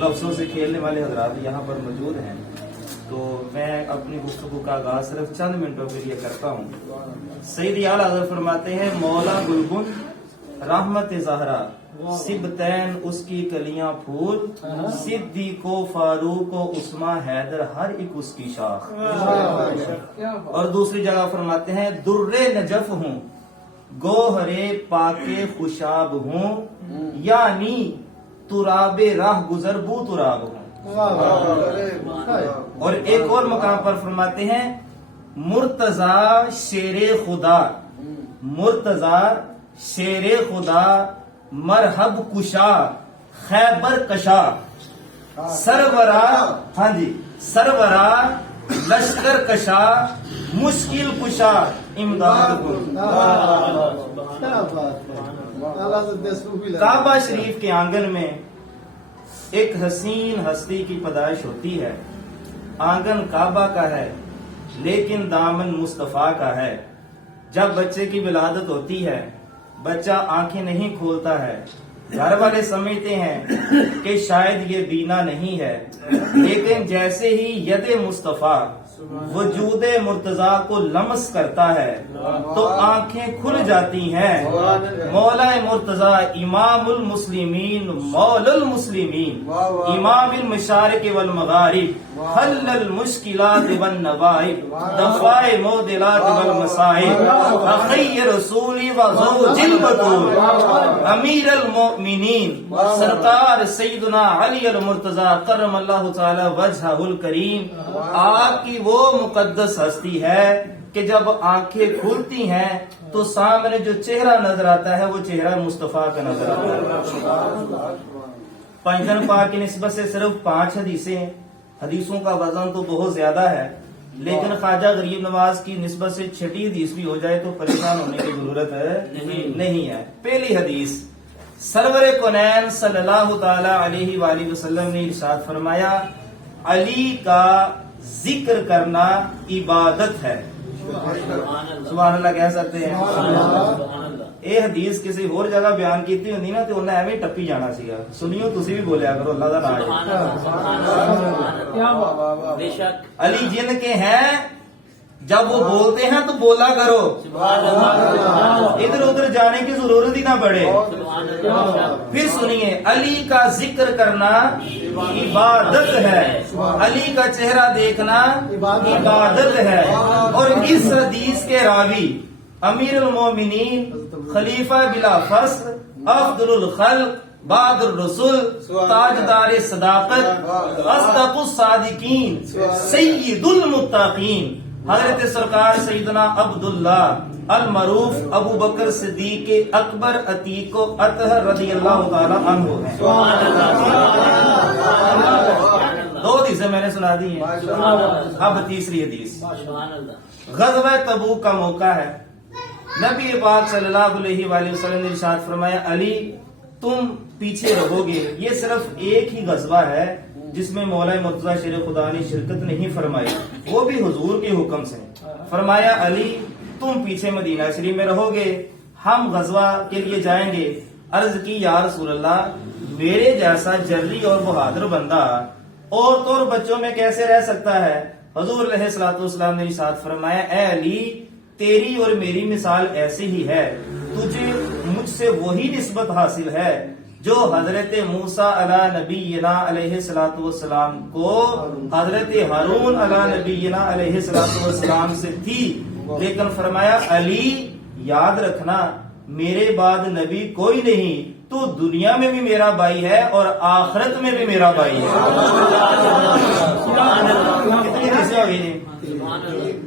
لفظوں سے کھیلنے والے حضرات یہاں پر موجود ہیں، تو میں اپنی گفتگو کا آغاز صرف چند منٹوں کے لیے کرتا ہوں۔ سید اعلیٰ حضرت فرماتے ہیں مولا گلگن رحمت زہرا سبتین اس کی کلیاں پھول، صدیق و فاروق و عثمان حیدر ہر ایک اس کی شاخ۔ اور دوسری جگہ فرماتے ہیں در نجف ہوں گوہرے پاکے خوشاب ہوں، یعنی تراب راہ گزر بو تراب ہوں۔ اور ایک اور مقام پر فرماتے ہیں مرتضی شیر خدا، مرتضی شیر خدا مرحب کشا خیبر کشا، سرورا ہاں جی سرورا لشکر کشا مشکل کشا امداد کن۔ کعبہ شریف کے آنگن میں ایک حسین ہستی کی پیدائش ہوتی ہے۔ آنگن کعبہ کا ہے لیکن دامن مصطفیٰ کا ہے۔ جب بچے کی ولادت ہوتی ہے بچہ آنکھیں نہیں کھولتا ہے، گھر والے سمجھتے ہیں کہ شاید یہ بینا نہیں ہے، لیکن جیسے ہی ید مصطفیٰ وجود مرتضیٰ کو لمس کرتا ہے تو آنکھیں کھل جاتی ہیں۔ مولا مرتضیٰ امام المسلمین مولا المسلمین امام المشارق والمغارب حل المشکلات والنوائب دفاع معضلات والمصائب اخی رسولی و زوج البتول امیر المؤمنین سرکار سیدنا علی المرتضیٰ کرم اللہ تعالی وجہہ الکریم، آپ کی وہ مقدس ہستی ہے کہ جب آنکھیں کھلتی ہیں تو سامنے جو چہرہ نظر آتا ہے وہ چہرہ مصطفیٰ کا نظر آتا ہے۔ پنجن پاک کی نسبت سے صرف 5 حدیثیں، حدیثوں کا وزن تو بہت زیادہ ہے، لیکن خواجہ غریب نواز کی نسبت سے 6 حدیث بھی ہو جائے تو پریشان ہونے کی ضرورت نہیں ہے۔ پہلی حدیث، سرور کونین صلی اللہ تعالی علیہ وآلہ وسلم نے ارشاد فرمایا علی کا ذکر کرنا عبادت ہے۔ سبحان اللہ کہہ سکتے ہیں؟ یہ حدیث کسی اور جگہ بیان کیتی ہوندی نا تو انہیں ایویں ٹپی جانا سیگا۔ سنیو تسی بھی بولیا کرو اللہ دا نام۔ علی جن کے ہیں جب وہ بولتے ہیں تو بولا کرو، ادھر ادھر جانے کی ضرورت ہی نہ پڑے۔ پھر سنیے، علی کا ذکر کرنا عبادت ہے، علی کا چہرہ دیکھنا عبادت ہے۔ اور اس حدیث کے راوی امیر المومنین خلیفہ بلا فصل افضل الخلق بعد الرسل تاجدار صداقت اصدق الصادقین سید المتقین حضرت سرکار سیدنا عبداللہ المعروف ابو بکر صدیق اکبر عتیق و اطہر رضی اللہ تعالی عنہ ہیں۔ 2 حدیثیں میں نے سنا دی ہیں، اب تیسری حدیث۔ غزوہ تبوک کا موقع ہے، نبی پاک صلی اللہ علیہ وآلہ وسلم نے ارشاد فرمایا علی تم پیچھے رہو گے۔ یہ صرف ایک ہی غزوہ ہے جس میں مولا مرتضیٰ شیر خدا نے شرکت نہیں فرمائی، وہ بھی حضور کے حکم سے۔ فرمایا علی تم پیچھے مدینہ شریف میں رہو گے، ہم غزوہ کے لیے جائیں گے۔ عرض کی یا رسول اللہ میرے جیسا جری اور بہادر بندہ عورتوں اور بچوں میں کیسے رہ سکتا ہے؟ حضور علیہ الصلوۃ والسلام نے ارشاد فرمایا اے علی تیری اور میری مثال ایسی ہی ہے، تجھے مجھ سے وہی نسبت حاصل ہے جو حضرت موسیٰ علیہ نبینا علیہ الصلوۃ والسلام کو حضرت ہارون علیہ نبینا علیہ الصلوۃ والسلام سے تھی۔ لیکن فرمایا علی یاد رکھنا میرے بعد نبی کوئی نہیں، تو دنیا میں بھی میرا بھائی ہے اور آخرت میں بھی میرا بھائی ہے۔ کتنی حدیثیں ہو گئی؟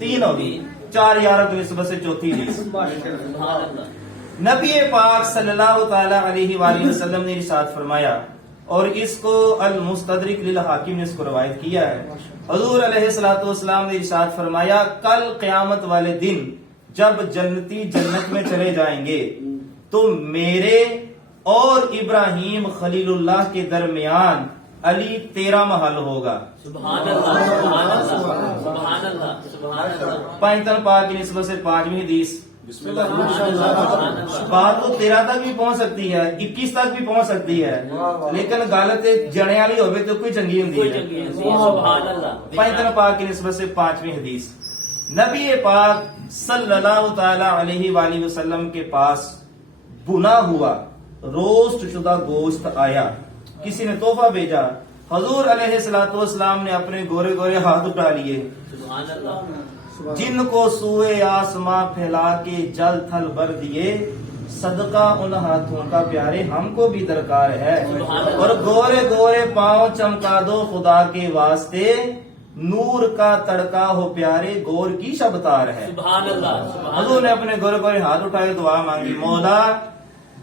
3 ہو گئی، 4 یاروں کی نسبت سے چوتھی حدیث۔ نبی پاک صلی اللہ تعالی علیہ وآلہ وسلم نے ارشاد فرمایا، اور اس کو المستدرک للحاکم نے اس کو روایت کیا ہے، حضور علیہ الصلوۃ والسلام نے ارشاد فرمایا کل قیامت والے دن جب جنتی جنت میں چلے جائیں گے تو میرے اور ابراہیم خلیل اللہ کے درمیان علی 13 محل ہوگا۔ سبحان اللہ، سبحان اللہ، سبحان اللہ، سبحان اللہ۔ پائنتن پاک کی نسبت سے 5ویں حدیث، بات تو 13 تک بھی پہنچ سکتی ہے، 21 تک بھی پہنچ سکتی ہے، لیکن غلط جنے والی ہوگی تو کوئی چنگی ہوتی ہے۔ پیغمبر پاک کی نسبت سے 5ویں حدیث، نبی پاک صلی اللہ تعالی علیہ وآلہ وسلم کے پاس بنا ہوا روسٹ شدہ گوشت آیا، کسی نے تحفہ بھیجا، حضور علیہ الصلوۃ والسلام نے اپنے گورے گورے ہاتھ اٹھا لیے، جن کو سوئے آسماں پھیلا کے جل تھل بھر دیے، صدقہ ان ہاتھوں کا پیارے ہم کو بھی درکار ہے، اور گورے گورے پاؤں چمکا دو خدا کے واسطے، نور کا تڑکا ہو پیارے گور کی شبتار ہے۔ حضور نے اپنے گورے گورے ہاتھ اٹھائے، دعا مانگی، مولا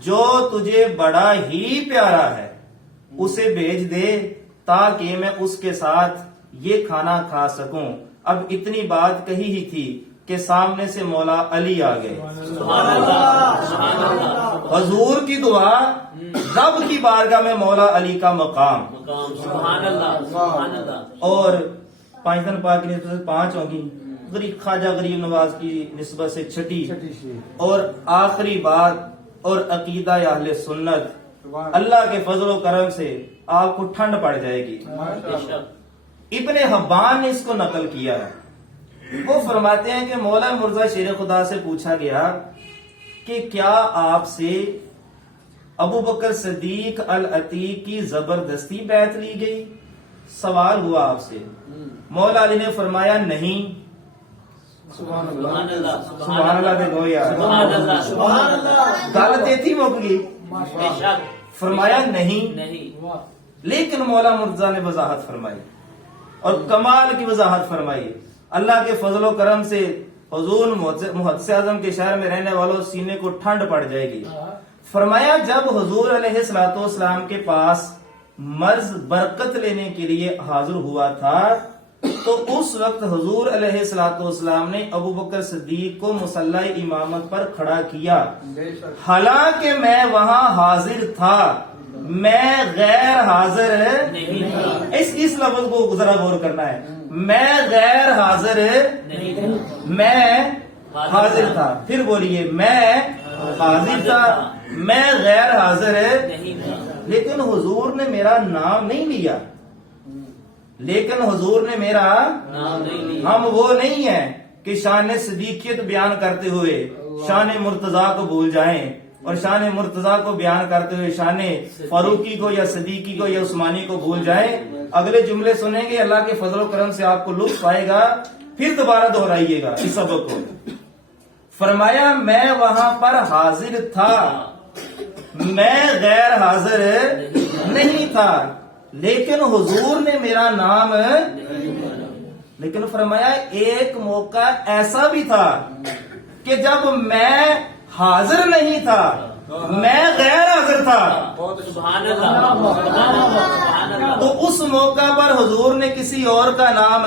جو تجھے بڑا ہی پیارا ہے اسے بھیج دے تاکہ میں اس کے ساتھ یہ کھانا کھا سکوں۔ اب اتنی بات کہی ہی تھی کہ سامنے سے مولا علی آ گئے۔ حضور کی دعا، رب کی بارگاہ میں مولا علی کا مقام، اور پانچ دن پاک کی نسبت سے 5 ہوگی، خواجہ غریب نواز کی نسبت سے 6، اور آخری بات اور عقیدہ اہل سنت، اللہ کے فضل و کرم سے آپ کو ٹھنڈ پڑ جائے گی۔ ابن حبان نے اس کو نقل کیا ہے، وہ فرماتے ہیں کہ مولا مرزا شیر خدا سے پوچھا گیا کہ کیا آپ سے ابو بکر صدیق العتیق کی زبردستی بیعت لی گئی؟ سوال ہوا آپ سے، مولا علی نے فرمایا نہیں۔ سبحان اللہ دے دو یار، غلط تھی مک گئی، فرمایا نہیں، لیکن مولا مرزا نے وضاحت فرمائی اور کمال کی وضاحت فرمائی۔ اللہ کے فضل و کرم سے حضور محدث اعظم کے شہر میں رہنے والوں سینے کو ٹھنڈ پڑ جائے گی۔ فرمایا جب حضور علیہ الصلوۃ والسلام کے پاس مرض برکت لینے کے لیے حاضر ہوا تھا تو اس وقت حضور علیہ الصلوۃ والسلام نے ابو بکر صدیق کو مصلی امامت پر کھڑا کیا، حالانکہ میں وہاں حاضر تھا، میں غیر حاضر نہیں۔ اس لفظ کو ذرا غور کرنا ہے، میں غیر حاضر نہیں، میں حاضر تھا۔ پھر بولیے، میں حاضر تھا، میں غیر حاضر نہیں، لیکن حضور نے میرا نام نہیں لیا، لیکن حضور نے میرا ہم وہ نہیں ہیں کہ شان صدیقیت بیان کرتے ہوئے شان مرتضیٰ کو بھول جائیں، اور شان مرتضیٰ کو بیان کرتے ہوئے شان فاروقی کو یا صدیقی کو یا عثمانی کو بھول جائیں۔ اگلے جملے سنیں گے، اللہ کے فضل و کرم سے آپ کو لطف آئے گا، پھر دوبارہ دہرائیے گا اس سبق کو۔ فرمایا میں وہاں پر حاضر تھا، میں غیر حاضر نہیں تھا، لیکن حضور نے میرا نام، لیکن فرمایا ایک موقع ایسا بھی تھا کہ جب میں حاضر نہیں تھا، میں غیر حاضر تھا، تو اس موقع پر حضور نے کسی اور کا نام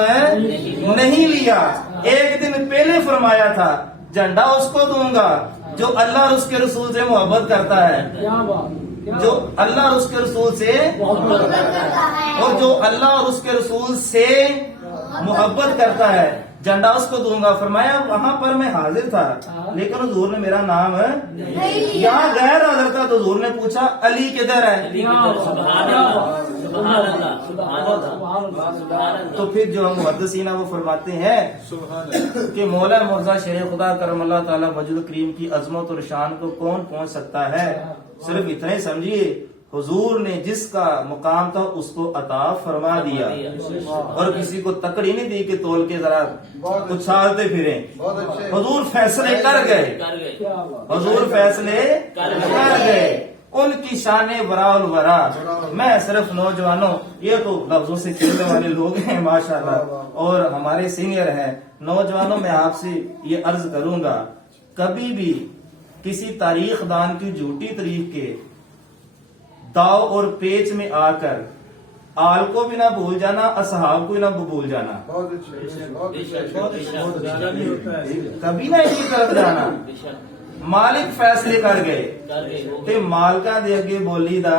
نہیں لیا۔ ایک دن پہلے فرمایا تھا جھنڈا اس کو دوں گا جو اللہ اور اس کے رسول سے محبت کرتا ہے، جو اللہ اور اس کے رسول سے اور جو اللہ اور اس کے رسول سے محبت کرتا ہے، جھنڈا اس کو دوں گا۔ فرمایا وہاں پر میں حاضر تھا لیکن حضور نے میرا نام یہاں غیر حاضر تھا، تو حضور نے پوچھا علی کدھر ہے؟ تو پھر جو محدثین وہ فرماتے ہیں کہ مولا مرزا شیر خدا کرم اللہ تعالی وجود کریم کی عظمت اور شان کو کون پہنچ سکتا ہے؟ صرف اتنا ہی سمجھیے، حضور نے جس کا مقام تھا اس کو عطا فرما دیا، اور کسی کو تکڑی نہیں دی کہ تول کے ذرا اچھالتے پھریں۔ حضور فیصلے کر گئے، حضور فیصلے کر گئے، ان کی شان ورا الورا۔ میں صرف نوجوانوں، یہ تو لفظوں سے کھیلنے والے لوگ ہیں ماشاءاللہ اور ہمارے سینئر ہیں، نوجوانوں میں آپ سے یہ عرض کروں گا، کبھی بھی کسی تاریخ دان کی جھوٹی تاریخ کے داؤ اور پیچ میں آ کر آل کو بھی نہ بھول جانا، اصحاب کو بھی نہ بھول جانا، کبھی نہ ان کی طرف جانا۔ ਮਾਲਿਕ ਫੈਸਲੇ ਕਰ ਗਏ ਤੇ ਮਾਲਕਾਂ ਦੇ ਅੱਗੇ ਬੋਲੀ ਦਾ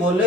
ਬੋਲੇ